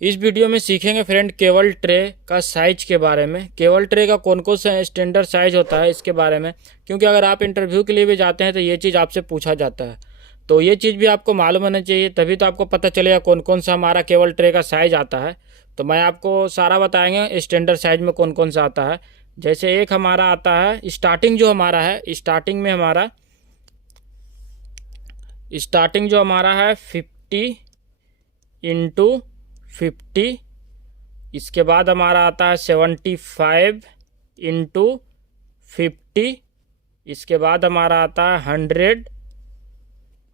इस वीडियो में सीखेंगे फ्रेंड केबल ट्रे का साइज के बारे में। केबल ट्रे का कौन कौन सा स्टैंडर्ड साइज होता है इसके बारे में, क्योंकि अगर आप इंटरव्यू के लिए भी जाते हैं तो ये चीज़ आपसे पूछा जाता है। तो ये चीज़ भी आपको मालूम होना चाहिए, तभी तो आपको पता चलेगा कौन कौन सा हमारा केबल ट्रे का साइज आता है। तो मैं आपको सारा बताएंगे स्टैंडर्ड साइज में कौन कौन सा आता है। जैसे एक हमारा आता है स्टार्टिंग जो हमारा है, स्टार्टिंग जो हमारा है 50x50। इसके बाद हमारा आता है 75x50। इसके बाद हमारा आता है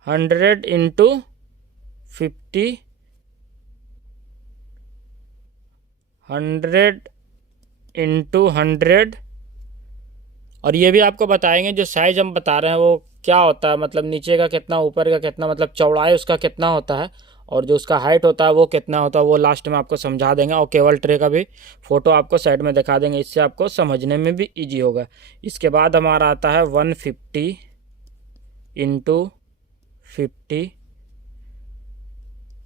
100x50, 100x100। और ये भी आपको बताएंगे जो साइज हम बता रहे हैं वो क्या होता है, मतलब नीचे का कितना, ऊपर का कितना, मतलब चौड़ाई उसका कितना होता है और जो उसका हाइट होता है वो कितना होता है, वो लास्ट में आपको समझा देंगे। और केबल ट्रे का भी फ़ोटो आपको साइड में दिखा देंगे, इससे आपको समझने में भी इजी होगा। इसके बाद हमारा आता है 150x50,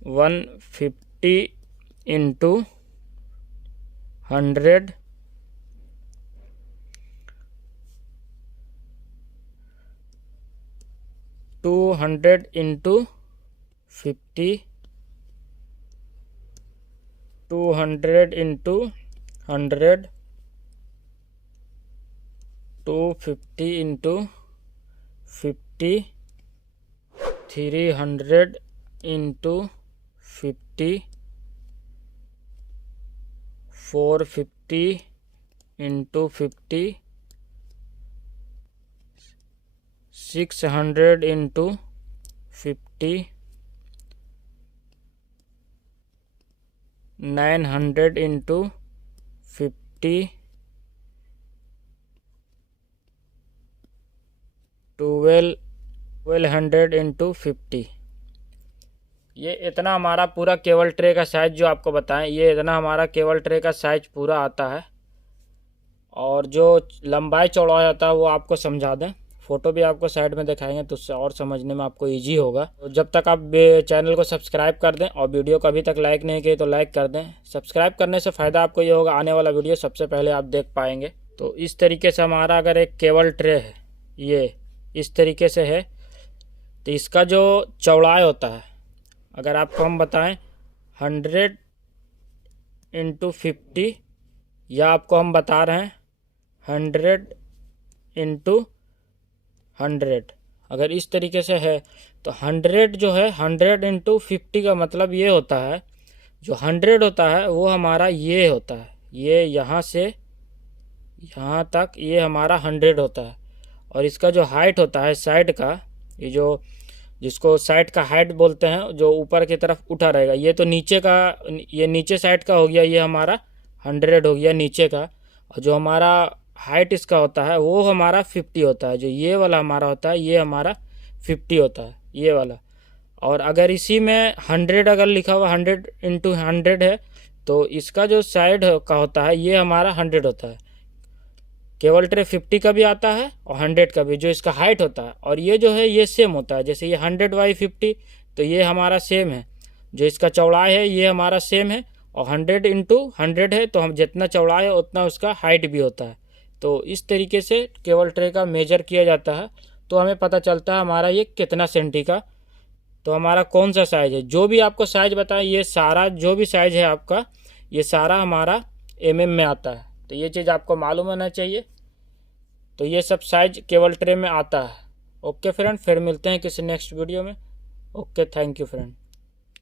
150x100, 200x50, 200x100, 250x50, 300x50, 450x50, 600x50, 900x50, 1200x50। ये इतना हमारा पूरा केबल ट्रे का साइज जो आपको बताएं, ये इतना हमारा केबल ट्रे का साइज पूरा आता है। और जो लंबाई चौड़ाई आता है वो आपको समझा दें, फ़ोटो भी आपको साइड में दिखाएंगे तो उससे और समझने में आपको इजी होगा। तो जब तक आप चैनल को सब्सक्राइब कर दें और वीडियो को अभी तक लाइक नहीं किए तो लाइक कर दें। सब्सक्राइब करने से फ़ायदा आपको ये होगा, आने वाला वीडियो सबसे पहले आप देख पाएंगे। तो इस तरीके से हमारा अगर एक केबल ट्रे है, ये इस तरीके से है, तो इसका जो चौड़ाई होता है, अगर आपको हम बताएं 100x50, या आपको हम बता रहे हैं 100x100। अगर इस तरीके से है तो 100 जो है 100x50 का मतलब ये होता है, जो 100 होता है वो हमारा ये होता है, ये यहाँ से यहाँ तक ये हमारा 100 होता है। और इसका जो हाइट होता है साइड का, ये जो जिसको साइड का हाइट बोलते हैं, जो ऊपर की तरफ उठा रहेगा, ये तो नीचे का, ये नीचे साइड का हो गया, ये हमारा 100 हो गया नीचे का। और जो हमारा हाइट इसका होता है वो हमारा 50 होता है, जो ये वाला हमारा होता है ये हमारा 50 होता है, ये वाला। और अगर इसी में 100 अगर लिखा हुआ 100x100 है तो इसका जो साइड का होता है ये हमारा 100 होता है। केबल ट्रे 50 का भी आता है और 100 का भी, जो इसका हाइट होता है। और ये जो है ये सेम होता है, जैसे ये 100x50 तो ये हमारा सेम है, जो इसका चौड़ाई है ये हमारा सेम है। और 100x100 है तो हम जितना चौड़ाई है उतना उसका हाइट भी होता है। तो इस तरीके से केबल ट्रे का मेजर किया जाता है, तो हमें पता चलता है हमारा ये कितना सेंटी का, तो हमारा कौन सा साइज है। जो भी आपको साइज बताएं, ये सारा जो भी साइज है आपका, ये सारा हमारा में आता है। तो ये चीज़ आपको मालूम होना चाहिए। तो ये सब साइज केबल ट्रे में आता है। ओके फ्रेंड, फिर मिलते हैं किसी नेक्स्ट वीडियो में। Okay, thank you friend.